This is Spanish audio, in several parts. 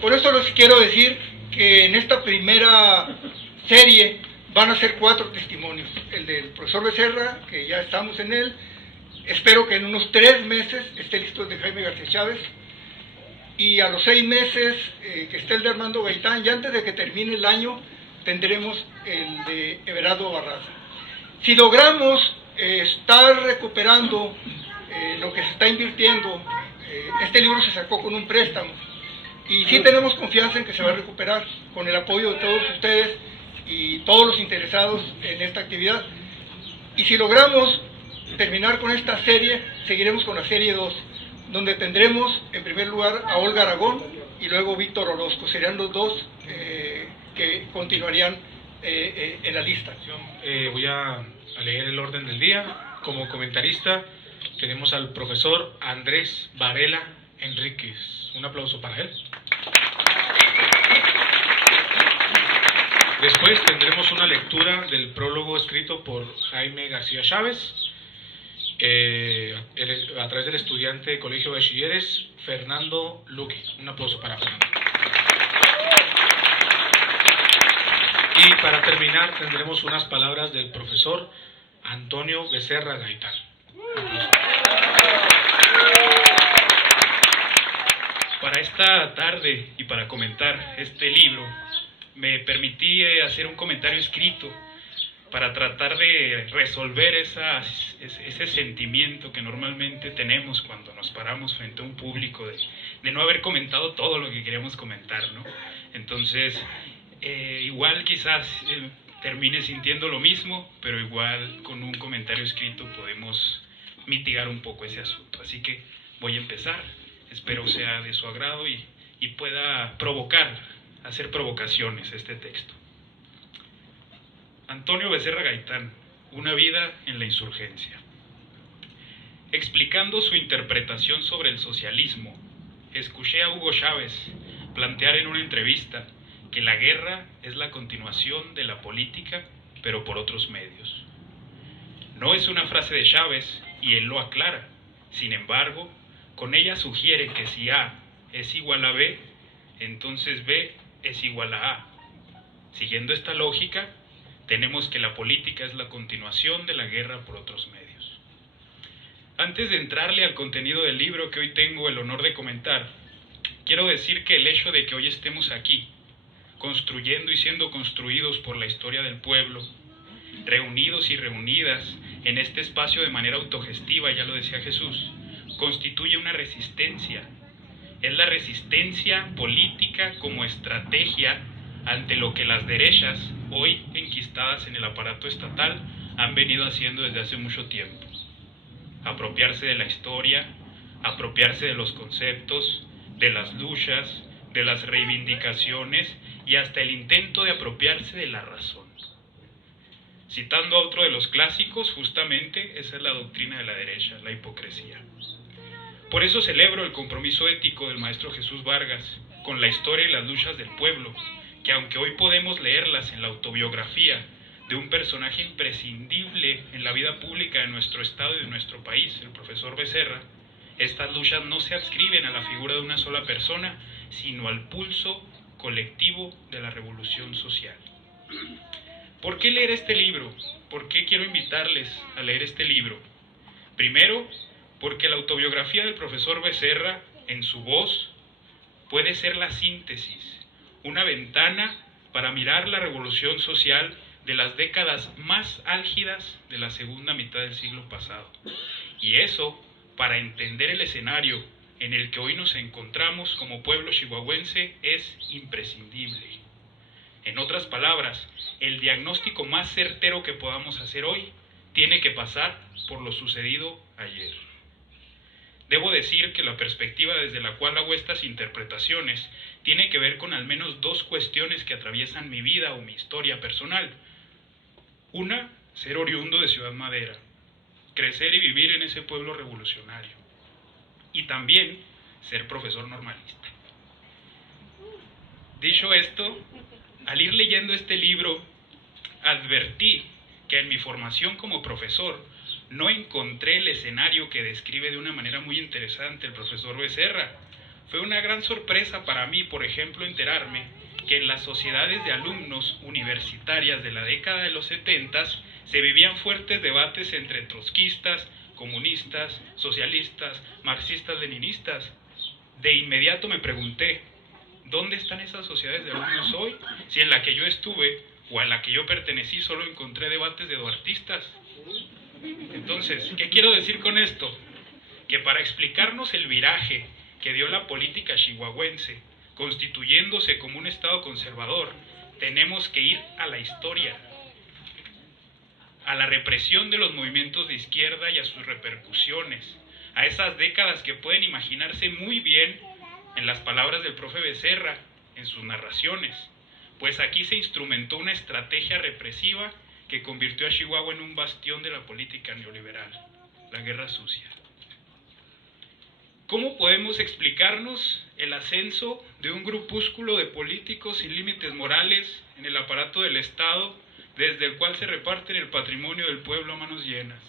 Por eso les quiero decir que en esta primera serie van a ser 4 testimonios. El del profesor Becerra, que ya estamos en él. Espero que en unos 3 meses esté listo el de Jaime García Chávez. Y a los 6 meses que esté el de Armando Gaitán. Y antes de que termine el año tendremos el de Everardo Barraza. Si logramos estar recuperando lo que se está invirtiendo, este libro se sacó con un préstamo. Y sí tenemos confianza en que se va a recuperar con el apoyo de todos ustedes y todos los interesados en esta actividad. Y si logramos terminar con esta serie, seguiremos con la serie 2, donde tendremos en primer lugar a Olga Aragón y luego Víctor Orozco. Serían los dos que continuarían en la lista. Voy a leer el orden del día. Como comentarista tenemos al profesor Andrés Varela Enríquez. Un aplauso para él. Después tendremos una lectura del prólogo escrito por Jaime García Chávez, a través del estudiante de Colegio de Bachilleres, Fernando Luque. Un aplauso para Fernando. Y para terminar tendremos unas palabras del profesor Antonio Becerra Gaitán. Para esta tarde y para comentar este libro, me permití hacer un comentario escrito para tratar de resolver ese sentimiento que normalmente tenemos cuando nos paramos frente a un público de no haber comentado todo lo que queríamos comentar, ¿no? Entonces, igual quizás termine sintiendo lo mismo, pero igual con un comentario escrito podemos mitigar un poco ese asunto. Así que voy a empezar. Espero sea de su agrado y pueda hacer provocaciones este texto. Antonio Becerra Gaitán, una vida en la insurgencia. Explicando su interpretación sobre el socialismo, escuché a Hugo Chávez plantear en una entrevista que la guerra es la continuación de la política, pero por otros medios. No es una frase de Chávez y él lo aclara. Sin embargo, con ella sugiere que si A es igual a B, entonces B es igual a A. Siguiendo esta lógica, tenemos que la política es la continuación de la guerra por otros medios. Antes de entrarle al contenido del libro que hoy tengo el honor de comentar, quiero decir que el hecho de que hoy estemos aquí, construyendo y siendo construidos por la historia del pueblo, reunidos y reunidas en este espacio de manera autogestiva, ya lo decía Jesús, constituye una resistencia. Es la resistencia política como estrategia ante lo que las derechas, hoy enquistadas en el aparato estatal, han venido haciendo desde hace mucho tiempo. Apropiarse de la historia, apropiarse de los conceptos, de las luchas, de las reivindicaciones y hasta el intento de apropiarse de la razón. Citando a otro de los clásicos, justamente esa es la doctrina de la derecha, la hipocresía. Por eso celebro el compromiso ético del maestro Jesús Vargas con la historia y las luchas del pueblo, que aunque hoy podemos leerlas en la autobiografía de un personaje imprescindible en la vida pública de nuestro estado y de nuestro país, el profesor Becerra, estas luchas no se adscriben a la figura de una sola persona, sino al pulso colectivo de la revolución social. ¿Por qué leer este libro? ¿Por qué quiero invitarles a leer este libro? Primero, porque la autobiografía del profesor Becerra, en su voz, puede ser la síntesis, una ventana para mirar la revolución social de las décadas más álgidas de la segunda mitad del siglo pasado. Y eso, para entender el escenario en el que hoy nos encontramos como pueblo chihuahuense, es imprescindible. En otras palabras, el diagnóstico más certero que podamos hacer hoy tiene que pasar por lo sucedido ayer. Debo decir que la perspectiva desde la cual hago estas interpretaciones tiene que ver con al menos dos cuestiones que atraviesan mi vida o mi historia personal. Una, ser oriundo de Ciudad Madera, crecer y vivir en ese pueblo revolucionario. Y también ser profesor normalista. Dicho esto, al ir leyendo este libro, advertí que en mi formación como profesor no encontré el escenario que describe de una manera muy interesante el profesor Becerra. Fue una gran sorpresa para mí, por ejemplo, enterarme que en las sociedades de alumnos universitarias de la década de los 70 se vivían fuertes debates entre trotskistas, comunistas, socialistas, marxistas-leninistas. De inmediato me pregunté, ¿dónde están esas sociedades de alumnos hoy? Si en la que yo estuve o a la que yo pertenecí solo encontré debates de duartistas. Entonces, ¿qué quiero decir con esto? Que para explicarnos el viraje que dio la política chihuahuense, constituyéndose como un estado conservador, tenemos que ir a la historia, a la represión de los movimientos de izquierda y a sus repercusiones, a esas décadas que pueden imaginarse muy bien en las palabras del profe Becerra, en sus narraciones, pues aquí se instrumentó una estrategia represiva que convirtió a Chihuahua en un bastión de la política neoliberal, la guerra sucia. ¿Cómo podemos explicarnos el ascenso de un grupúsculo de políticos sin límites morales en el aparato del Estado, desde el cual se reparten el patrimonio del pueblo a manos llenas?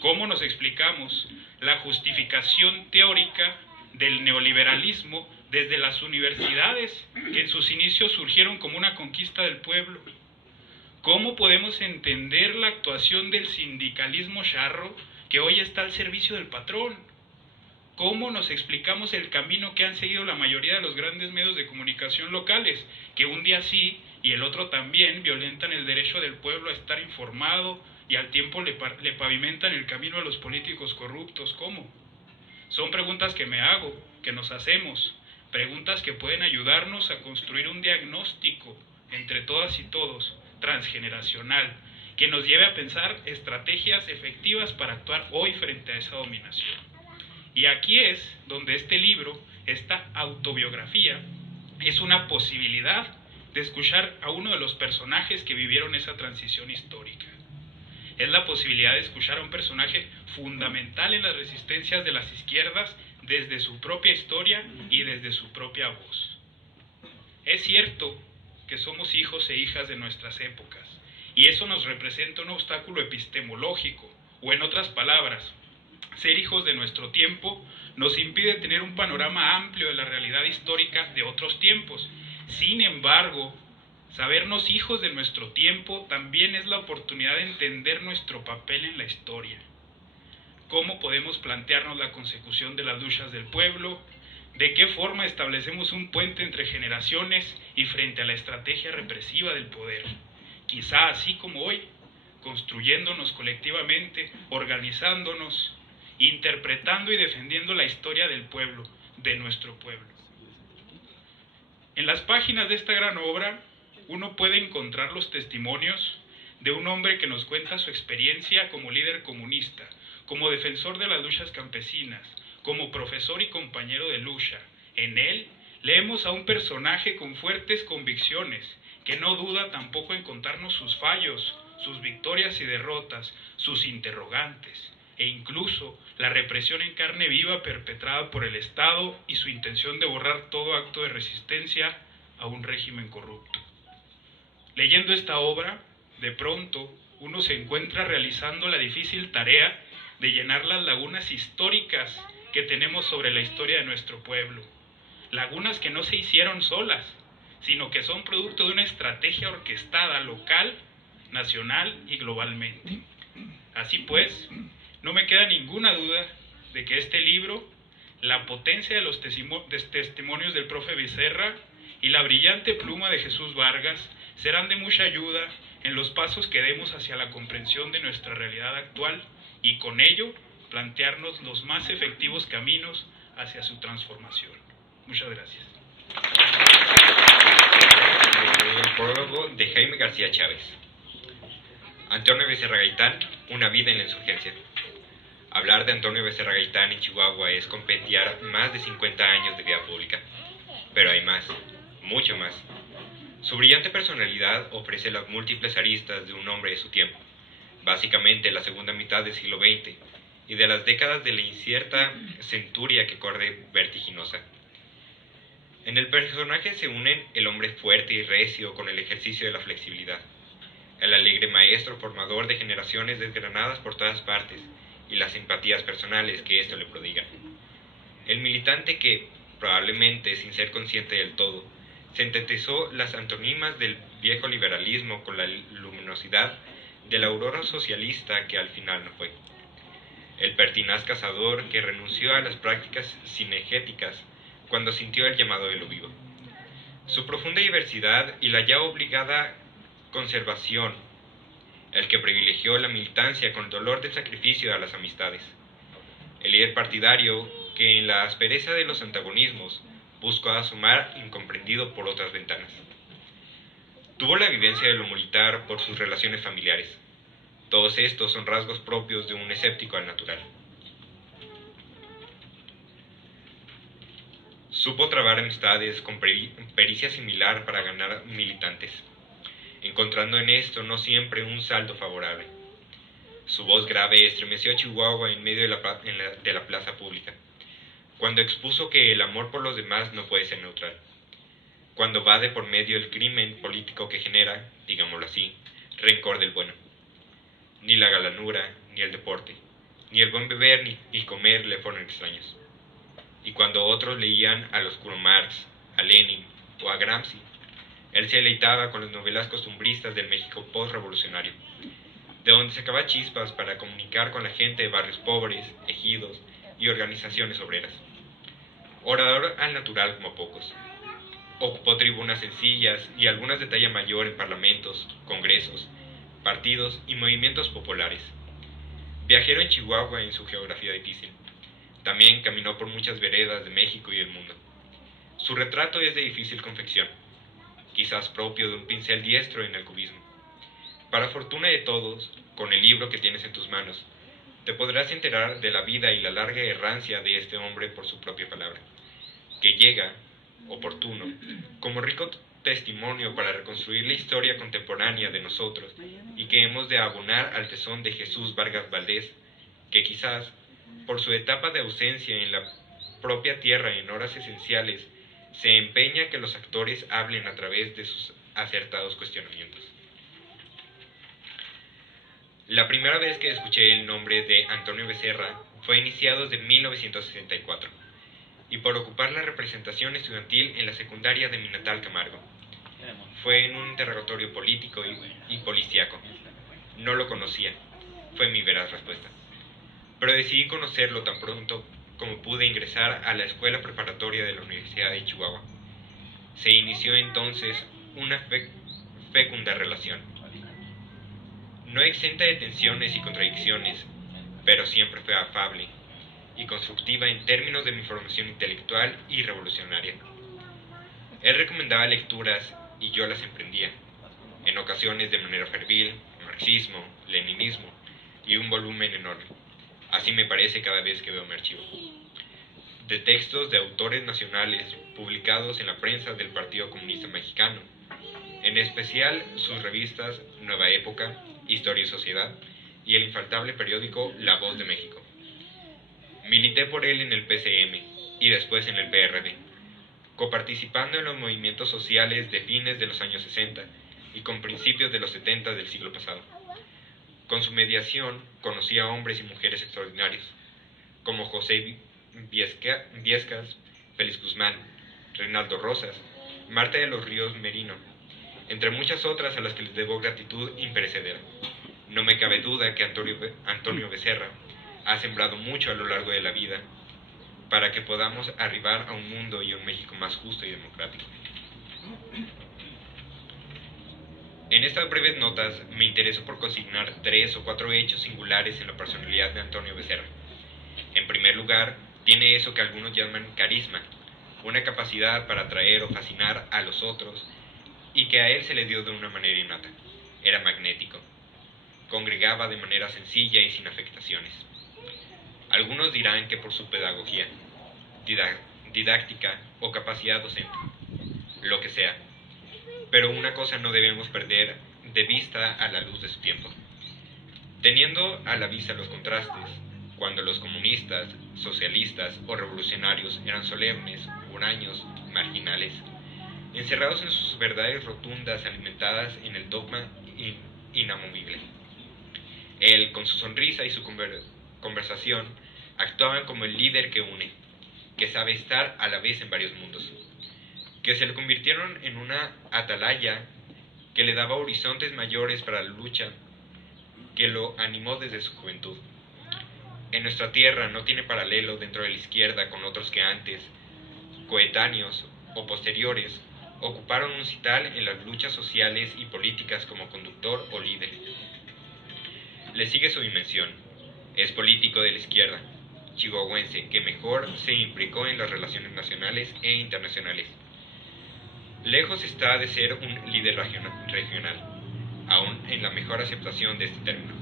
¿Cómo nos explicamos la justificación teórica del neoliberalismo desde las universidades, que en sus inicios surgieron como una conquista del pueblo? ¿Cómo podemos entender la actuación del sindicalismo charro que hoy está al servicio del patrón? ¿Cómo nos explicamos el camino que han seguido la mayoría de los grandes medios de comunicación locales, que un día sí y el otro también violentan el derecho del pueblo a estar informado y al tiempo le pavimentan el camino a los políticos corruptos? ¿Cómo? Son preguntas que me hago, que nos hacemos, preguntas que pueden ayudarnos a construir un diagnóstico entre todas y todos, transgeneracional, que nos lleve a pensar estrategias efectivas para actuar hoy frente a esa dominación. Y aquí es donde este libro, esta autobiografía, es una posibilidad de escuchar a uno de los personajes que vivieron esa transición histórica. Es la posibilidad de escuchar a un personaje fundamental en las resistencias de las izquierdas desde su propia historia y desde su propia voz. Es cierto que somos hijos e hijas de nuestras épocas, y eso nos representa un obstáculo epistemológico, o en otras palabras, ser hijos de nuestro tiempo nos impide tener un panorama amplio de la realidad histórica de otros tiempos. Sin embargo, sabernos hijos de nuestro tiempo también es la oportunidad de entender nuestro papel en la historia. ¿Cómo podemos plantearnos la consecución de las luchas del pueblo? ¿De qué forma establecemos un puente entre generaciones y frente a la estrategia represiva del poder? Quizá así como hoy, construyéndonos colectivamente, organizándonos, interpretando y defendiendo la historia del pueblo, de nuestro pueblo. En las páginas de esta gran obra, uno puede encontrar los testimonios de un hombre que nos cuenta su experiencia como líder comunista, como defensor de las luchas campesinas, como profesor y compañero de lucha. En él leemos a un personaje con fuertes convicciones, que no duda tampoco en contarnos sus fallos, sus victorias y derrotas, sus interrogantes, e incluso la represión en carne viva perpetrada por el Estado y su intención de borrar todo acto de resistencia a un régimen corrupto. Leyendo esta obra, de pronto uno se encuentra realizando la difícil tarea de llenar las lagunas históricas que tenemos sobre la historia de nuestro pueblo. Lagunas que no se hicieron solas, sino que son producto de una estrategia orquestada local, nacional y globalmente. Así pues, no me queda ninguna duda de que este libro, la potencia de los testimonios del profe Becerra y la brillante pluma de Jesús Vargas serán de mucha ayuda en los pasos que demos hacia la comprensión de nuestra realidad actual y con ello plantearnos los más efectivos caminos hacia su transformación. Muchas gracias. El prólogo de Jaime García Chávez. Antonio Becerra Gaitán, Una vida en la insurgencia. Hablar de Antonio Becerra Gaitán en Chihuahua es compendiar más de 50 años de vida pública. Pero hay más, mucho más. Su brillante personalidad ofrece las múltiples aristas de un hombre de su tiempo, básicamente la segunda mitad del siglo XX, y de las décadas de la incierta centuria que corre vertiginosa. En el personaje se unen el hombre fuerte y recio con el ejercicio de la flexibilidad, el alegre maestro formador de generaciones desgranadas por todas partes y las simpatías personales que esto le prodiga. El militante que, probablemente sin ser consciente del todo, sintetizó las antónimas del viejo liberalismo con la luminosidad de la aurora socialista que al final no fue. El pertinaz cazador que renunció a las prácticas cinegéticas cuando sintió el llamado de lo vivo. Su profunda diversidad y la ya obligada conservación, el que privilegió la militancia con el dolor del sacrificio a las amistades. El líder partidario que en la aspereza de los antagonismos buscó asomar incomprendido por otras ventanas. Tuvo la vivencia de lo militar por sus relaciones familiares. Todos estos son rasgos propios de un escéptico al natural. Supo trabar amistades con pericia similar para ganar militantes, encontrando en esto no siempre un saldo favorable. Su voz grave estremeció a Chihuahua en medio de la plaza pública, cuando expuso que el amor por los demás no puede ser neutral, cuando va de por medio el crimen político que genera, digámoslo así, rencor del bueno. Ni la galanura, ni el deporte, ni el buen beber ni comer le fueron extraños. Y cuando otros leían al oscuro Marx, a Lenin o a Gramsci, él se deleitaba con las novelas costumbristas del México postrevolucionario, de donde sacaba chispas para comunicar con la gente de barrios pobres, ejidos y organizaciones obreras. Orador al natural como pocos. Ocupó tribunas sencillas y algunas de talla mayor en parlamentos, congresos, partidos y movimientos populares. Viajero en Chihuahua en su geografía difícil. También caminó por muchas veredas de México y del mundo. Su retrato es de difícil confección, quizás propio de un pincel diestro en el cubismo. Para fortuna de todos, con el libro que tienes en tus manos, te podrás enterar de la vida y la larga errancia de este hombre por su propia palabra, que llega, oportuno, como rico testimonio para reconstruir la historia contemporánea de nosotros y que hemos de abonar al tesón de Jesús Vargas Valdés, que quizás, por su etapa de ausencia en la propia tierra en horas esenciales, se empeña que los actores hablen a través de sus acertados cuestionamientos. La primera vez que escuché el nombre de Antonio Becerra fue a iniciados de 1964, y por ocupar la representación estudiantil en la secundaria de mi natal Camargo. Fue en un interrogatorio político y policíaco. No lo conocía, fue mi veraz respuesta. Pero decidí conocerlo tan pronto como pude ingresar a la escuela preparatoria de la Universidad de Chihuahua. Se inició entonces una fecunda relación, no exenta de tensiones y contradicciones, pero siempre fue afable y constructiva en términos de mi formación intelectual y revolucionaria. Él recomendaba lecturas y yo las emprendía, en ocasiones de manera fervil, marxismo, leninismo y un volumen enorme. Así me parece cada vez que veo mi archivo. De textos de autores nacionales publicados en la prensa del Partido Comunista Mexicano, en especial sus revistas Nueva Época, Historia y Sociedad y el infaltable periódico La Voz de México. Milité por él en el PCM y después en el PRD, coparticipando en los movimientos sociales de fines de los años 60 y con principios de los 70 del siglo pasado. Con su mediación conocí a hombres y mujeres extraordinarios, como José Viescas, Félix Guzmán, Reinaldo Rosas, Marta de los Ríos Merino, entre muchas otras a las que les debo gratitud imperecedera. No me cabe duda que Antonio Becerra ha sembrado mucho a lo largo de la vida para que podamos arribar a un mundo y a un México más justo y democrático. En estas breves notas me intereso por consignar 3 o 4 hechos singulares en la personalidad de Antonio Becerra. En primer lugar, tiene eso que algunos llaman carisma, una capacidad para atraer o fascinar a los otros y que a él se le dio de una manera innata. Era magnético. Congregaba de manera sencilla y sin afectaciones. Algunos dirán que por su pedagogía, didáctica o capacidad docente, lo que sea. Pero una cosa no debemos perder de vista a la luz de su tiempo. Teniendo a la vista los contrastes, cuando los comunistas, socialistas o revolucionarios eran solemnes, huraños, marginales, encerrados en sus verdades rotundas alimentadas en el dogma inamovible. Él, con su sonrisa y su conversación, actuaban como el líder que une, que sabe estar a la vez en varios mundos, que se le convirtieron en una atalaya que le daba horizontes mayores para la lucha, que lo animó desde su juventud. En nuestra tierra no tiene paralelo dentro de la izquierda con otros que antes, coetáneos o posteriores, ocuparon un cital en las luchas sociales y políticas como conductor o líder. Le sigue su dimensión. Es político de la izquierda, chihuahuense, que mejor se implicó en las relaciones nacionales e internacionales. Lejos está de ser un líder regional, aún en la mejor aceptación de este término.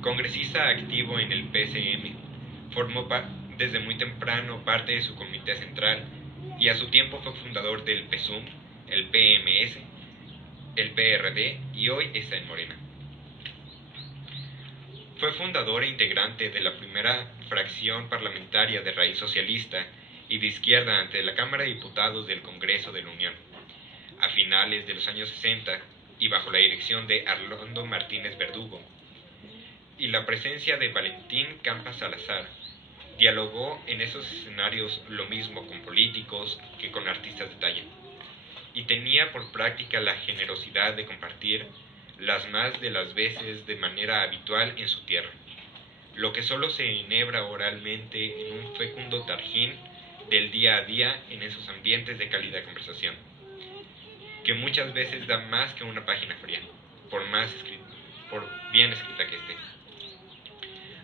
Congresista activo en el PCM, formó desde muy temprano parte de su comité central y a su tiempo fue fundador del PSUM, el PMS, el PRD y hoy está en Morena. Fue fundador e integrante de la primera fracción parlamentaria de raíz socialista y de izquierda ante la Cámara de Diputados del Congreso de la Unión. A finales de los años 60 y bajo la dirección de Arnoldo Martínez Verdugo y la presencia de Valentín Campa Salazar, dialogó en esos escenarios lo mismo con políticos que con artistas de talla, y tenía por práctica la generosidad de compartir las más de las veces de manera habitual en su tierra, lo que solo se enhebra oralmente en un fecundo tarjín del día a día en esos ambientes de cálida conversación, que muchas veces da más que una página fría, por bien escrita que esté.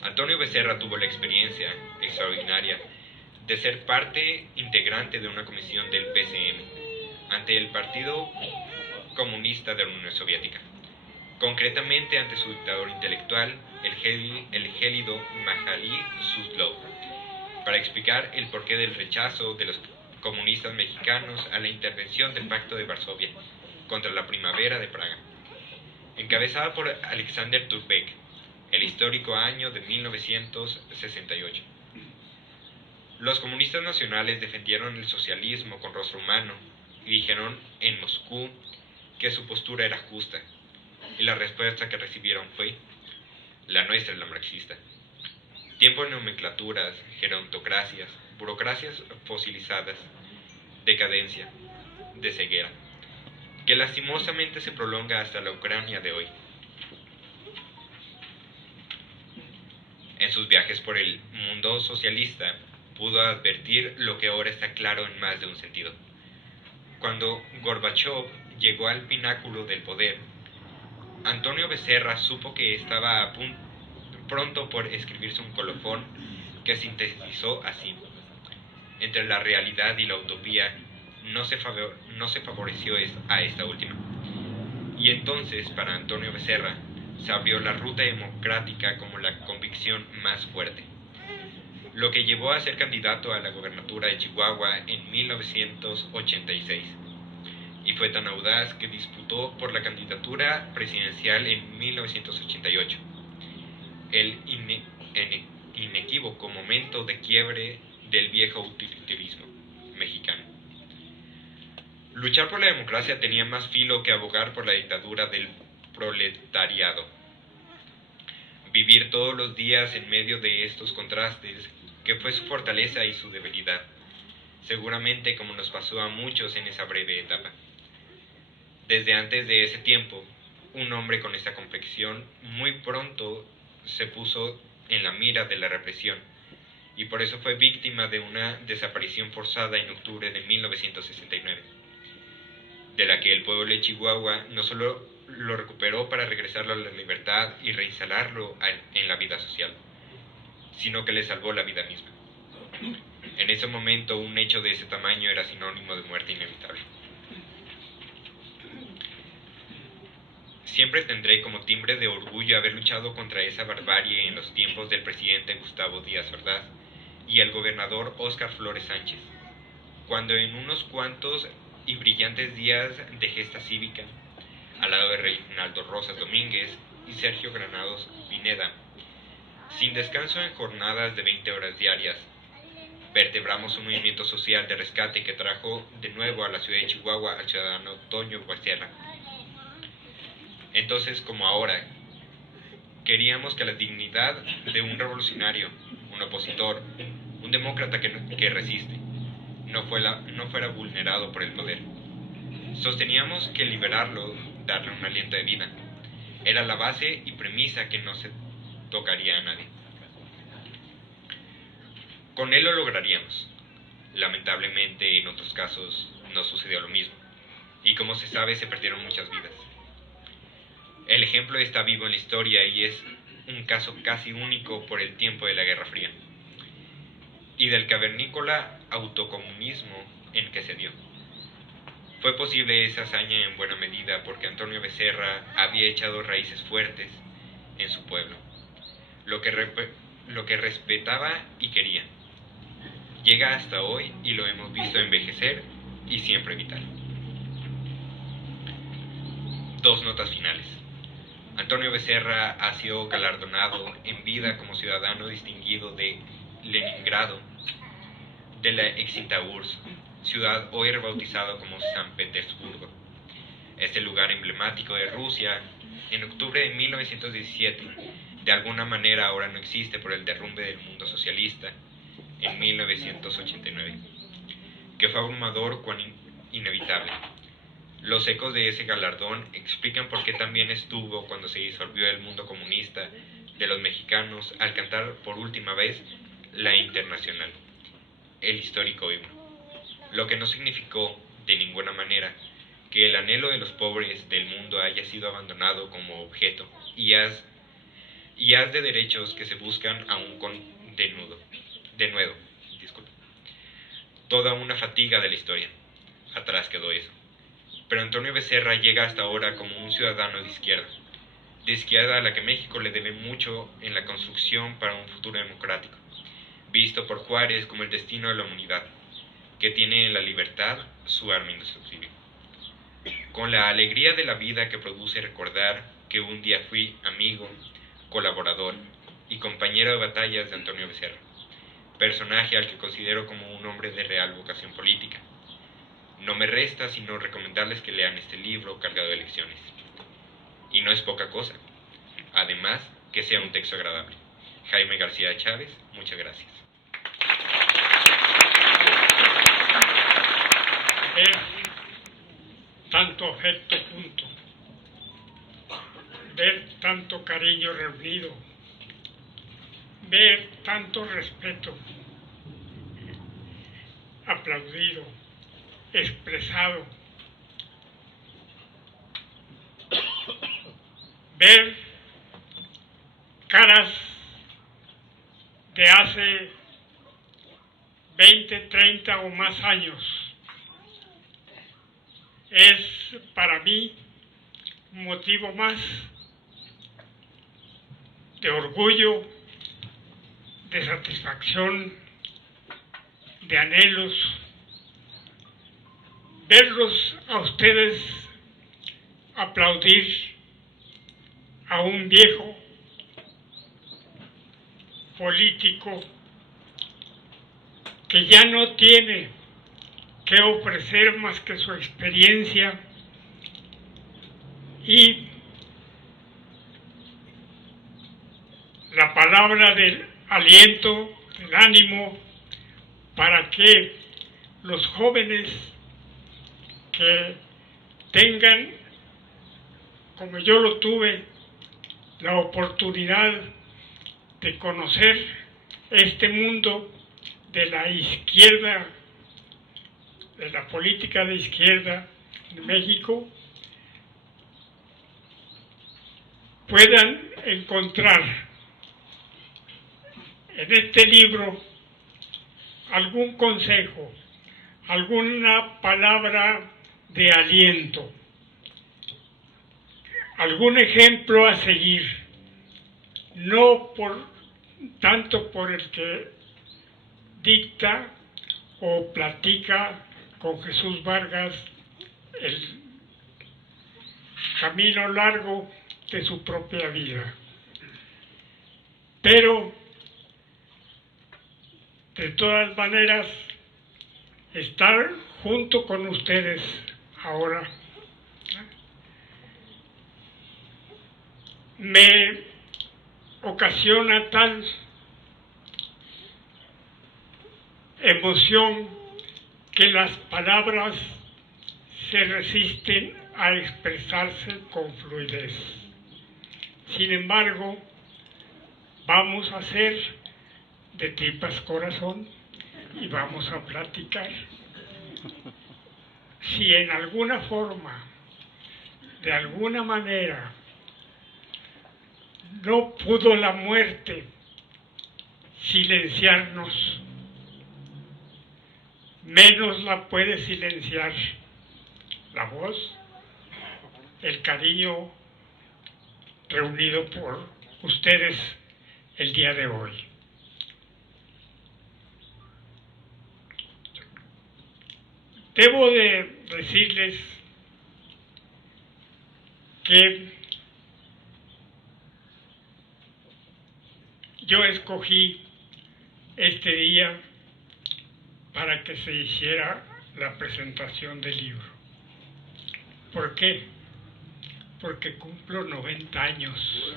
Antonio Becerra tuvo la experiencia extraordinaria de ser parte integrante de una comisión del PCM ante el Partido Comunista de la Unión Soviética, concretamente ante su dictador intelectual, el gélido Mijaíl Suslov, para explicar el porqué del rechazo de los comunistas mexicanos a la intervención del Pacto de Varsovia contra la Primavera de Praga, encabezada por Alexander Dubček, el histórico año de 1968. Los comunistas nacionales defendieron el socialismo con rostro humano y dijeron en Moscú que su postura era justa, y la respuesta que recibieron fue: la nuestra es la marxista. Tiempo de nomenclaturas, gerontocracias, burocracias fosilizadas, decadencia, de ceguera, que lastimosamente se prolonga hasta la Ucrania de hoy. En sus viajes por el mundo socialista, pudo advertir lo que ahora está claro en más de un sentido. Cuando Gorbachov llegó al pináculo del poder, Antonio Becerra supo que estaba pronto por escribirse un colofón que sintetizó así: entre la realidad y la utopía no se favoreció a esta última. Y entonces, para Antonio Becerra, se abrió la ruta democrática como la convicción más fuerte, lo que llevó a ser candidato a la gobernatura de Chihuahua en 1986, y fue tan audaz que disputó por la candidatura presidencial en 1988, el inequívoco momento de quiebre del viejo utilitarismo mexicano. Luchar por la democracia tenía más filo que abogar por la dictadura del proletariado. Vivir todos los días en medio de estos contrastes, que fue su fortaleza y su debilidad, seguramente como nos pasó a muchos en esa breve etapa. Desde antes de ese tiempo, un hombre con esta complexión muy pronto se puso en la mira de la represión, y por eso fue víctima de una desaparición forzada en octubre de 1969, de la que el pueblo de Chihuahua no solo lo recuperó para regresarlo a la libertad y reinstalarlo en la vida social, sino que le salvó la vida misma. En ese momento, un hecho de ese tamaño era sinónimo de muerte inevitable. Siempre tendré como timbre de orgullo haber luchado contra esa barbarie en los tiempos del presidente Gustavo Díaz Ordaz y el gobernador Óscar Flores Sánchez, cuando en unos cuantos y brillantes días de gesta cívica, al lado de Reinaldo Rosas Domínguez y Sergio Granados Pineda, sin descanso en jornadas de 20 horas diarias, vertebramos un movimiento social de rescate que trajo de nuevo a la ciudad de Chihuahua al ciudadano Toño Becerra. Entonces, como ahora, queríamos que la dignidad de un revolucionario, un opositor, un demócrata que resiste, no fuera vulnerado por el poder. Sosteníamos que liberarlo, darle un aliento de vida, era la base y premisa que no se tocaría a nadie. Con él lo lograríamos. Lamentablemente, en otros casos, no sucedió lo mismo, y como se sabe, se perdieron muchas vidas. El ejemplo está vivo en la historia y es un caso casi único por el tiempo de la Guerra Fría y del cavernícola autocomunismo en que se dio. Fue posible esa hazaña en buena medida porque Antonio Becerra había echado raíces fuertes en su pueblo, lo que respetaba y quería. Llega hasta hoy y lo hemos visto envejecer y siempre vital. Dos notas finales. Antonio Becerra ha sido galardonado en vida como ciudadano distinguido de Leningrado, de la extinta URSS, ciudad hoy rebautizado como San Petersburgo. Este lugar emblemático de Rusia, en octubre de 1917, de alguna manera ahora no existe por el derrumbe del mundo socialista en 1989, que fue abrumador cuán inevitable. Los ecos de ese galardón explican por qué también estuvo cuando se disolvió el mundo comunista de los mexicanos al cantar por última vez la Internacional, el histórico himno, lo que no significó de ninguna manera que el anhelo de los pobres del mundo haya sido abandonado como objeto y haz de derechos que se buscan aún con denuedo. Toda una fatiga de la historia. Atrás quedó eso. Pero Antonio Becerra llega hasta ahora como un ciudadano de izquierda a la que México le debe mucho en la construcción para un futuro democrático, visto por Juárez como el destino de la humanidad, que tiene en la libertad su arma indestructible. Con la alegría de la vida que produce recordar que un día fui amigo, colaborador y compañero de batallas de Antonio Becerra, personaje al que considero como un hombre de real vocación política. No me resta sino recomendarles que lean este libro cargado de lecciones. Y no es poca cosa. Además, que sea un texto agradable. Jaime García Chávez, muchas gracias. Ver tanto afecto junto, ver tanto cariño reunido, ver tanto respeto aplaudido, expresado, ver caras de hace 20, 30 o más años es para mí un motivo más de orgullo, de satisfacción, de anhelos, verlos a ustedes aplaudir a un viejo político que ya no tiene que ofrecer más que su experiencia y la palabra del aliento, del ánimo, para que los jóvenes que tengan, como yo lo tuve, la oportunidad de conocer este mundo de la izquierda, de la política de izquierda de México, puedan encontrar en este libro algún consejo, alguna palabra de aliento, algún ejemplo a seguir, no tanto por el que dicta o platica con Jesús Vargas el camino largo de su propia vida, pero de todas maneras estar junto con ustedes ahora me ocasiona tal emoción que las palabras se resisten a expresarse con fluidez. Sin embargo, vamos a hacer de tripas corazón y vamos a platicar. Si en alguna forma, de alguna manera, no pudo la muerte silenciarnos, menos la puede silenciar la voz, el cariño reunido por ustedes el día de hoy. Debo de decirles que yo escogí este día para que se hiciera la presentación del libro. ¿Por qué? Porque cumplo 90 años.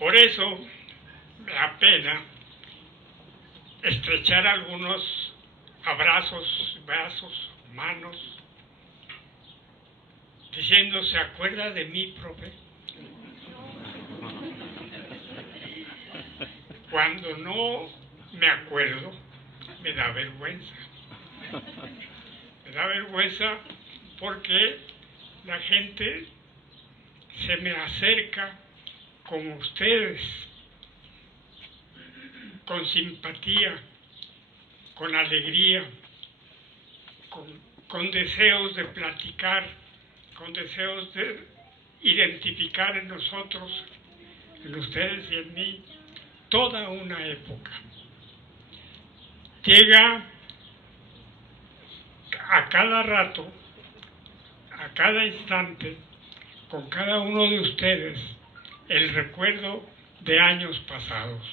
Por eso me da pena estrechar algunos abrazos, brazos, manos, diciendo, ¿se acuerda de mí, profe? Cuando no me acuerdo, me da vergüenza. Me da vergüenza porque la gente se me acerca como ustedes, con simpatía, con alegría, con deseos de platicar, con deseos de identificar en nosotros, en ustedes y en mí, toda una época. Llega a cada rato, a cada instante, con cada uno de ustedes, el recuerdo de años pasados.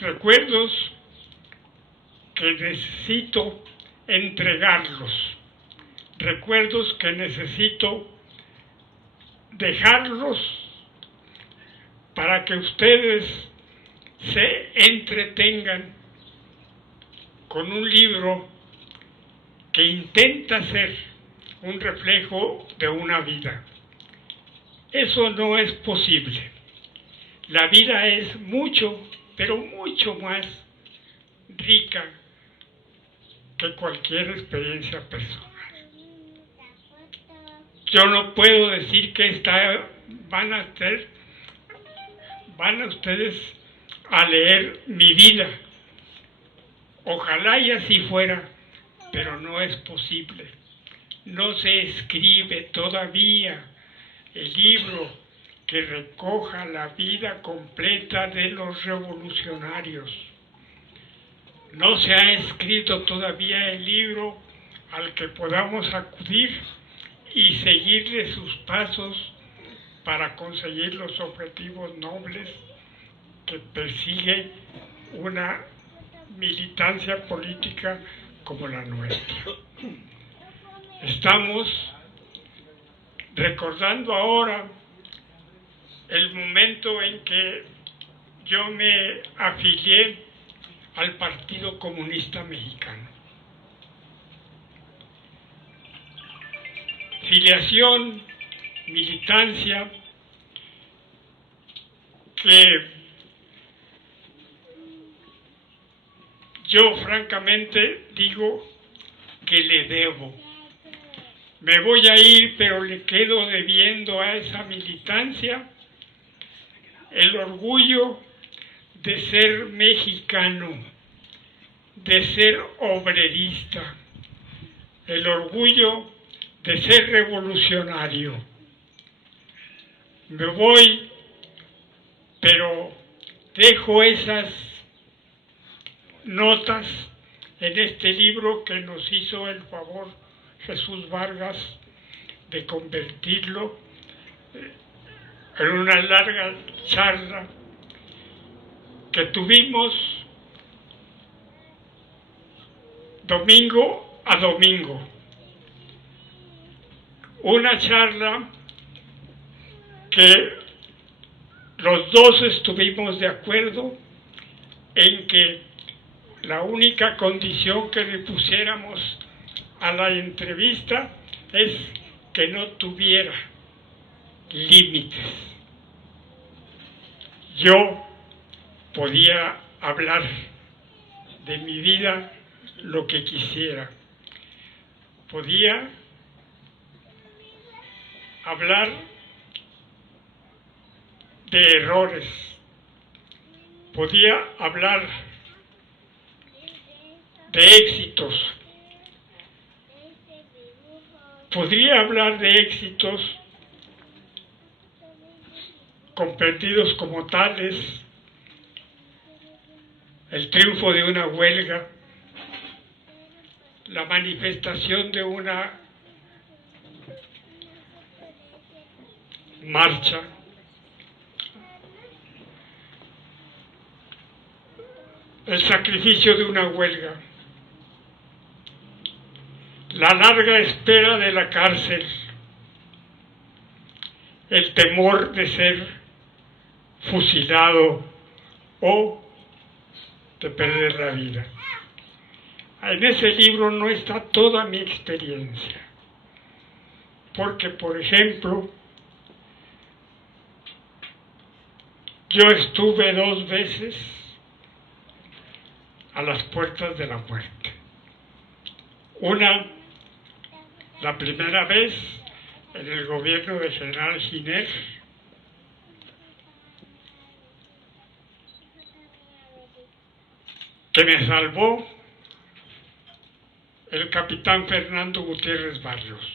Recuerdos que necesito entregarlos. Recuerdos que necesito dejarlos para que ustedes se entretengan con un libro que intenta ser un reflejo de una vida. Eso no es posible. La vida es mucho, pero mucho más rica que cualquier experiencia personal. Yo no puedo decir que van a ustedes a leer mi vida. Ojalá y así fuera, pero no es posible. No se escribe todavía el libro que recoja la vida completa de los revolucionarios. No se ha escrito todavía el libro al que podamos acudir y seguirle sus pasos para conseguir los objetivos nobles que persigue una militancia política como la nuestra. Estamos recordando ahora el momento en que yo me afilié al Partido Comunista Mexicano. filiación, militancia, que yo francamente digo que le debo. Me voy a ir, pero le quedo debiendo a esa militancia el orgullo de ser mexicano, de ser obrerista, el orgullo de ser revolucionario. Me voy, pero dejo esas notas en este libro que nos hizo el favor Jesús Vargas de convertirlo en una larga charla que tuvimos domingo a domingo. Una charla que los dos estuvimos de acuerdo en que la única condición que le pusiéramos a la entrevista es que no tuviera límites. Yo podía hablar de mi vida lo que quisiera. Podía hablar de errores. Podía hablar de éxitos. Podría hablar de éxitos comprendidos como tales, el triunfo de una huelga, la manifestación de una marcha, el sacrificio de una huelga, la larga espera de la cárcel, el temor de ser fusilado o de perder la vida. En ese libro no está toda mi experiencia, porque, por ejemplo, yo estuve 2 veces a las puertas de la muerte. Una, la primera vez en el gobierno del general Giner, que me salvó el capitán Fernando Gutiérrez Barrios,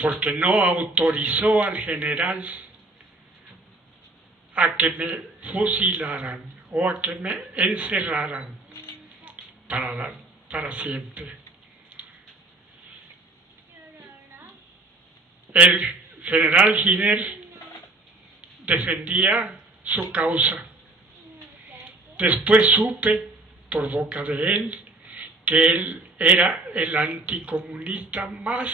porque no autorizó al general a que me fusilaran o a que me encerraran para siempre. El general Giner defendía su causa. Después supe, por boca de él, que él era el anticomunista más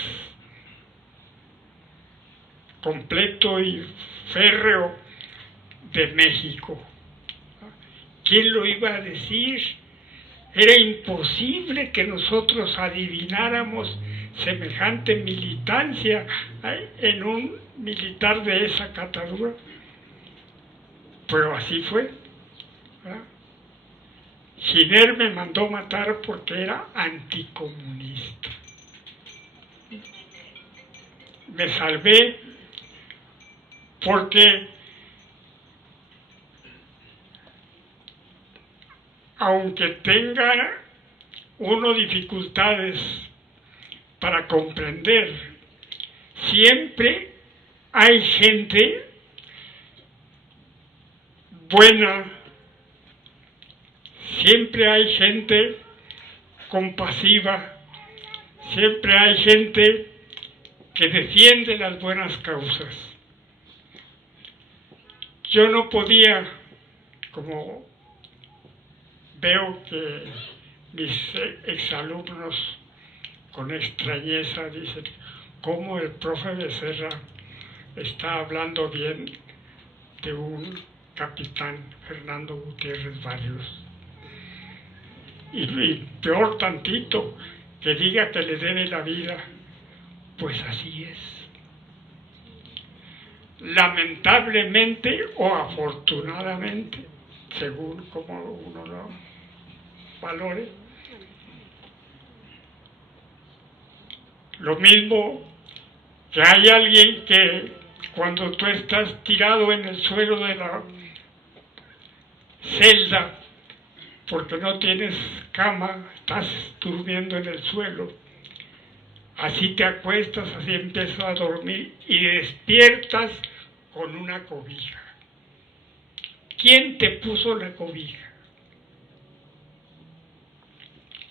completo y férreo de México. ¿Quién lo iba a decir? Era imposible que nosotros adivináramos semejante militancia en un militar de esa catadura. Pero así fue. Giner me mandó matar porque era anticomunista. Me salvé porque, aunque tenga uno dificultades para comprender, siempre hay gente buena, siempre hay gente compasiva, siempre hay gente que defiende las buenas causas. Yo no podía, como veo que mis exalumnos con extrañeza dicen, ¿cómo el profe Becerra está hablando bien de un capitán Fernando Gutiérrez Barrios? Y peor tantito, que diga que le debe la vida, pues así es. Lamentablemente o afortunadamente, según como uno lo valore, lo mismo que hay alguien que cuando tú estás tirado en el suelo de la celda, porque no tienes cama, estás durmiendo en el suelo, así te acuestas, así empiezas a dormir y despiertas con una cobija. ¿Quién te puso la cobija?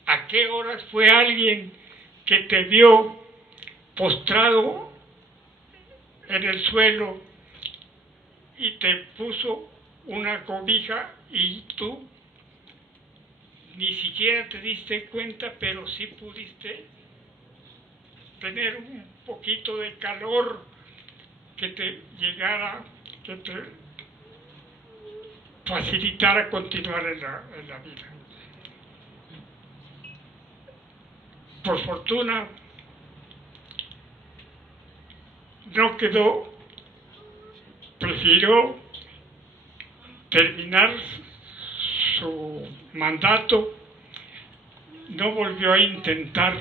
¿A qué horas fue alguien que te vio postrado en el suelo y te puso una cobija y tú ni siquiera te diste cuenta, pero sí pudiste tener un poquito de calor que te llegara, que te facilitara continuar en la vida? Por fortuna, no quedó, prefirió terminar su mandato, no volvió a intentar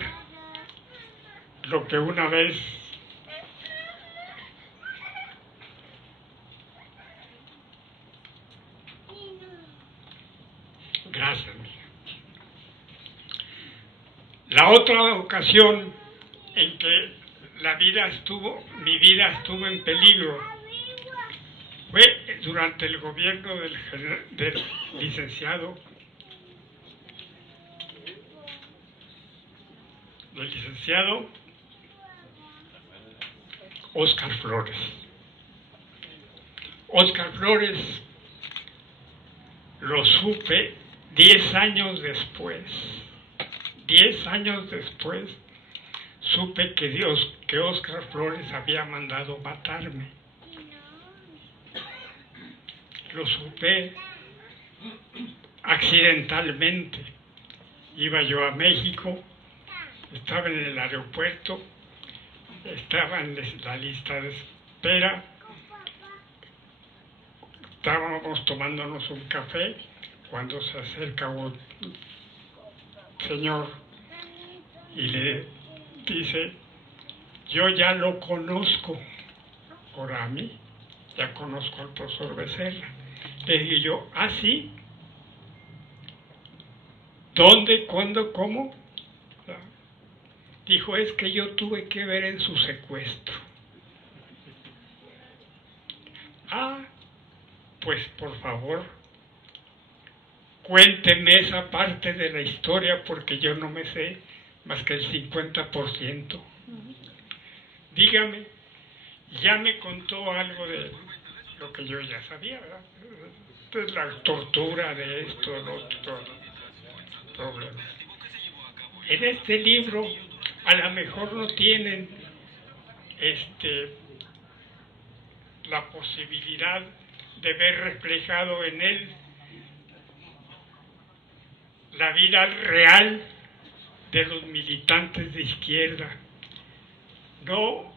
lo que una vez gracias. La otra ocasión en que mi vida estuvo en peligro fue durante el gobierno del licenciado Óscar Flores. Óscar Flores lo supe 10 años después. 10 años después supe que Óscar Flores había mandado matarme. Lo supe accidentalmente. Iba yo a México, estaba en el aeropuerto, estaba en la lista de espera, estábamos tomándonos un café cuando se acerca un señor y le dice: yo ya lo conozco, Orami, ya conozco al profesor Becerra. Le dije yo: ¿ah, sí? ¿Dónde? ¿Cuándo? ¿Cómo? Dijo: es que yo tuve que ver en su secuestro. Ah, pues por favor, cuénteme esa parte de la historia porque yo no me sé más que el 50%. Dígame. Ya me contó algo de lo que yo ya sabía, ¿verdad? De la tortura, de esto, de lo otro, problemas. En este libro a lo mejor no tienen la posibilidad de ver reflejado en él la vida real de los militantes de izquierda. No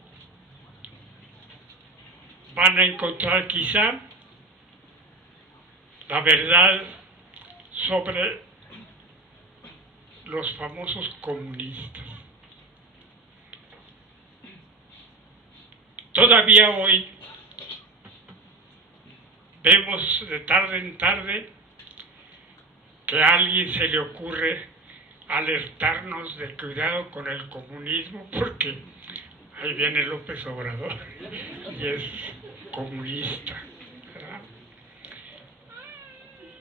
van a encontrar quizá la verdad sobre los famosos comunistas. Todavía hoy vemos de tarde en tarde que a alguien se le ocurre alertarnos de cuidado con el comunismo, porque ahí viene López Obrador y es comunista, ¿verdad?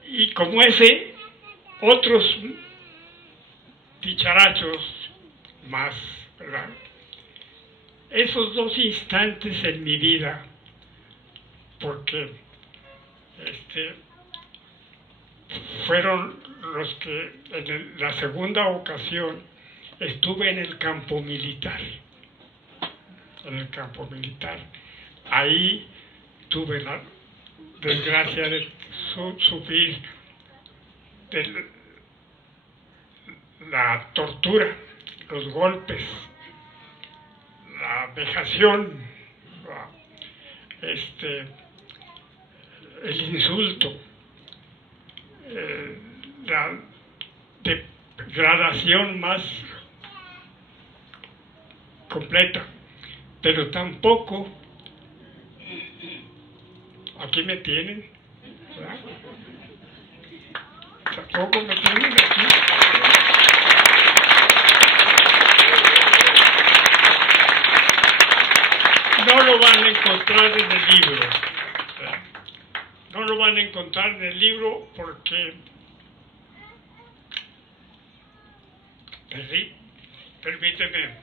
Y como ese, otros dicharachos más, ¿verdad? Esos 2 instantes en mi vida, porque fueron los que en la segunda ocasión estuve en el campo militar. En el campo militar. Ahí tuve la desgracia de sufrir la tortura los golpes, la vejación, el insulto, la degradación más completa, pero tampoco, aquí me tienen, ¿verdad? Tampoco me tienen aquí. No lo van a encontrar en el libro, ¿verdad? No lo van a encontrar en el libro porque, permíteme,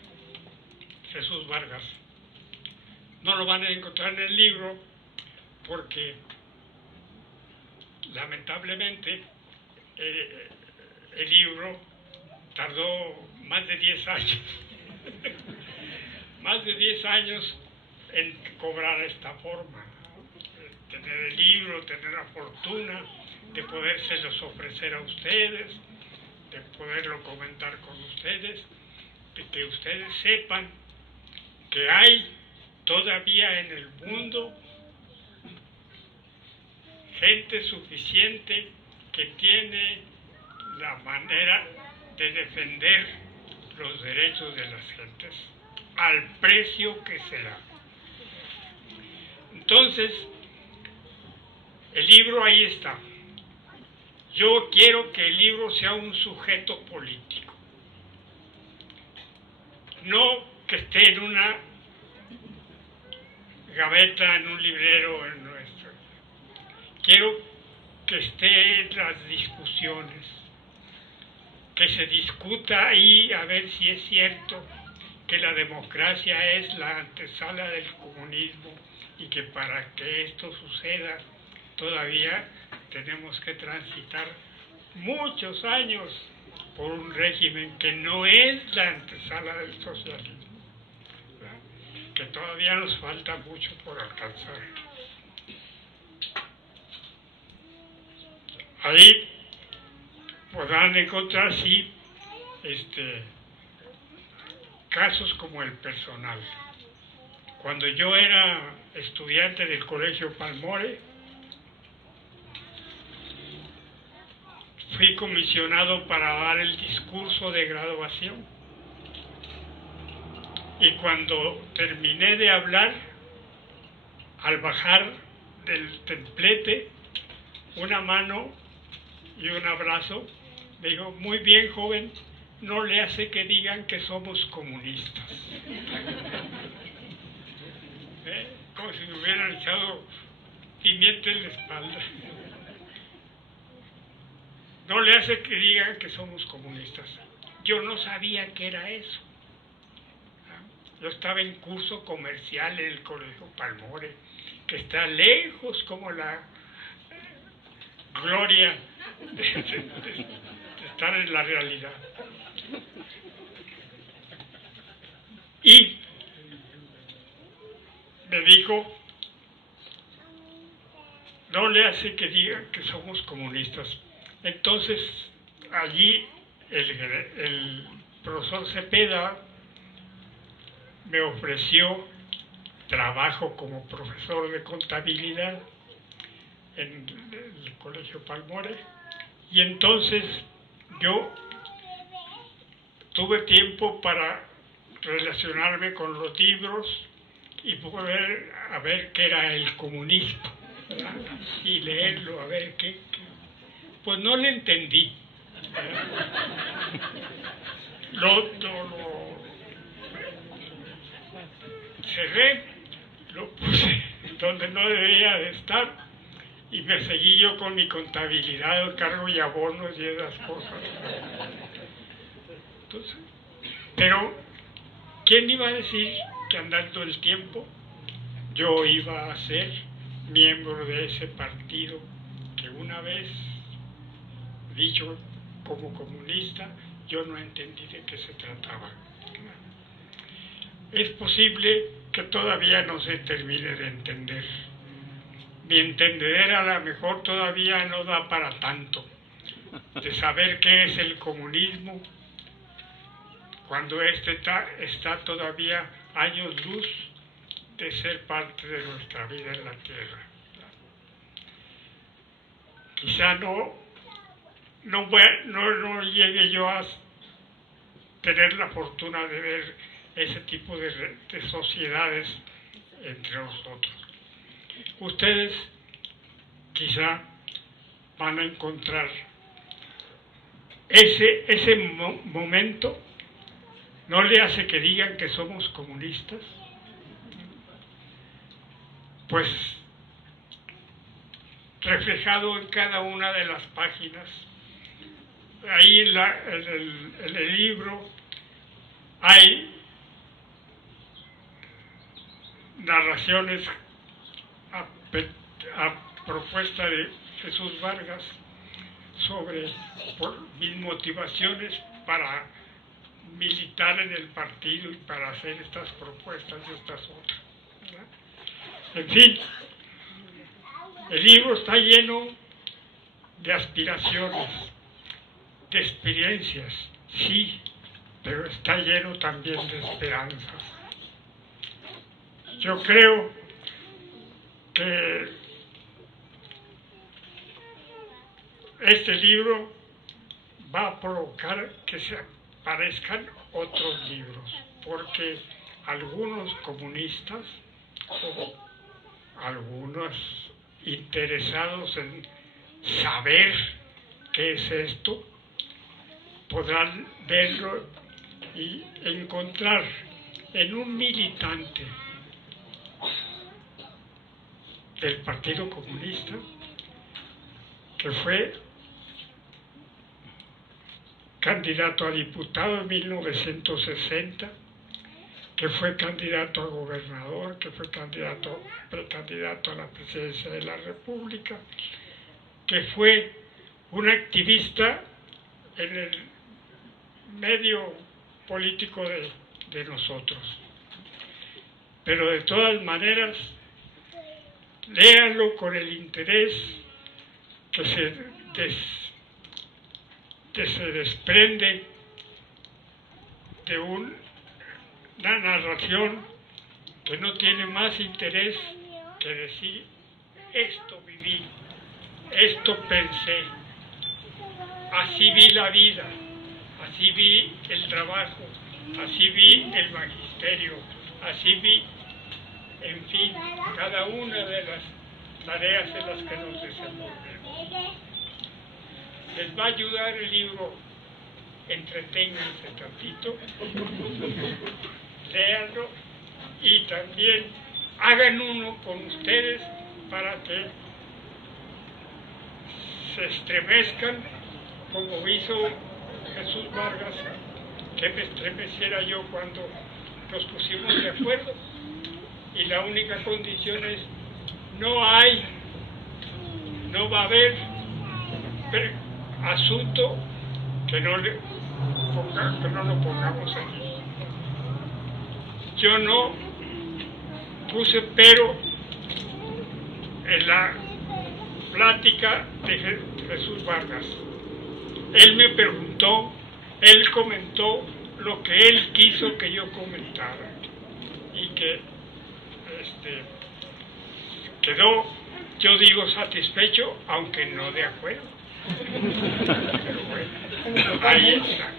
Jesús Vargas, no lo van a encontrar en el libro porque lamentablemente el libro tardó más de 10 años, más de 10 años en cobrar esta forma, tener el libro, tener la fortuna de podérselos ofrecer a ustedes, de poderlo comentar con ustedes, de que ustedes sepan que hay todavía en el mundo gente suficiente que tiene la manera de defender los derechos de las gentes al precio que sea. Entonces, el libro ahí está. Yo quiero que el libro sea un sujeto político, no que esté en una gaveta, en un librero, en nuestro. Quiero que esté en las discusiones, que se discuta ahí a ver si es cierto que la democracia es la antesala del comunismo y que para que esto suceda todavía tenemos que transitar muchos años por un régimen que no es la antesala del socialismo, ¿verdad? Que todavía nos falta mucho por alcanzar. Ahí podrán encontrar, sí, casos como el personal. Cuando yo era estudiante del Colegio Palmore, fui comisionado para dar el discurso de graduación. Y cuando terminé de hablar, al bajar del templete, una mano y un abrazo, me dijo: muy bien, joven, no le hace que digan que somos comunistas. Como si me hubieran echado pimienta en la espalda. No le hace que digan que somos comunistas. Yo no sabía qué era eso. Yo estaba en curso comercial en el Colegio Palmore, que está lejos como la gloria de estar en la realidad. Y me dijo: no le hace que digan que somos comunistas. Entonces, allí el profesor Cepeda me ofreció trabajo como profesor de contabilidad en el Colegio Palmore, y entonces yo tuve tiempo para relacionarme con los libros y poder a ver qué era el comunismo, ¿verdad? Y leerlo, a ver qué. Pues no le entendí. Lo cerré, lo puse donde no debía de estar y me seguí yo con mi contabilidad, cargo y abonos y esas cosas. Entonces, pero ¿quién iba a decir que andando el tiempo yo iba a ser miembro de ese partido que una vez dicho como comunista yo no entendí de qué se trataba? Es posible que todavía no se termine de entender. Mi entender a lo mejor todavía no da para tanto, de saber qué es el comunismo, cuando este está todavía años luz de ser parte de nuestra vida en la tierra. Quizá no llegue yo a tener la fortuna de ver ese tipo de sociedades entre nosotros. Ustedes quizá van a encontrar ese momento. ¿No le hace que digan que somos comunistas? Pues reflejado en cada una de las páginas. Ahí en el libro hay narraciones a propuesta de Jesús Vargas sobre mis motivaciones para militar en el partido y para hacer estas propuestas y estas otras, ¿verdad? En fin, el libro está lleno de aspiraciones, de experiencias, sí, pero está lleno también de esperanzas. Yo creo que este libro va a provocar que se aparezcan otros libros, porque algunos comunistas o algunos interesados en saber qué es esto podrán verlo y encontrar en un militante del Partido Comunista que fue candidato a diputado en 1960, que fue candidato a gobernador, que fue precandidato a la presidencia de la República, que fue un activista en el medio político de nosotros. Pero de todas maneras, léanlo con el interés que se desprende de una narración que no tiene más interés que decir: esto viví, esto pensé, así vi la vida, así vi el trabajo, así vi el magisterio, así vi, en fin, cada una de las tareas en las que nos desenvolvemos. Les va a ayudar el libro, entreténganse tantito, léanlo y también hagan uno con ustedes para que se estremezcan como hizo Jesús Vargas, que me estremeciera yo cuando nos pusimos de acuerdo. Y la única condición es: no va a haber asunto que no lo pongamos aquí. Yo no puse pero en la plática de Jesús Vargas. Él me preguntó, él comentó lo que él quiso que yo comentara y que quedó, yo digo, satisfecho, aunque no de acuerdo. Pero bueno, ahí está.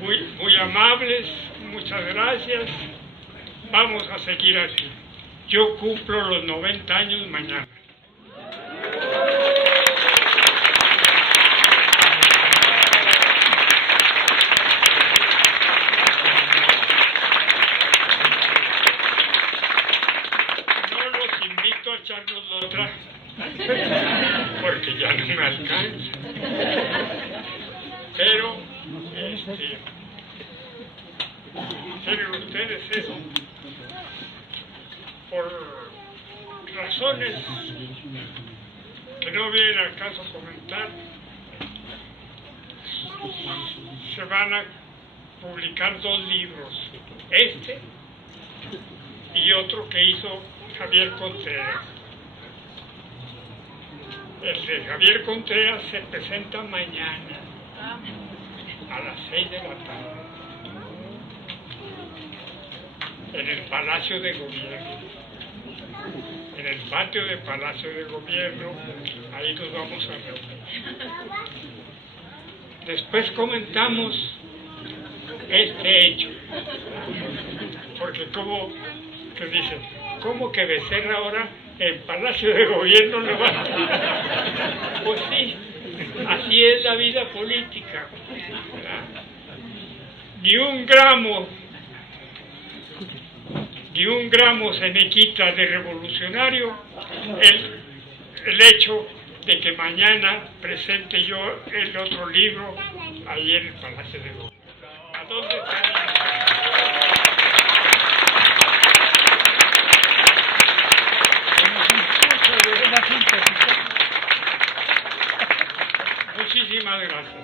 Muy amables, muchas gracias. Vamos a seguir así. Yo cumplo los 90 años mañana. Otra, porque ya no me alcanza. Pero tienen ustedes eso por razones que no vienen al caso comentar. Se van a publicar 2 libros, este y otro que hizo Javier Contreras. El de Javier Contreras se presenta mañana a las 6 de la tarde en el Palacio de Gobierno, en el patio del Palacio de Gobierno. Ahí nos vamos a reunir. Después comentamos este hecho, porque como que dicen, ¿cómo que Becerra ahora en Palacio de Gobierno le va a...? Pues sí, así es la vida política, ¿verdad? Ni un gramo se me quita de revolucionario el hecho de que mañana presente yo el otro libro ahí en el Palacio de Gobierno. ¿A dónde está? Muchísimas gracias.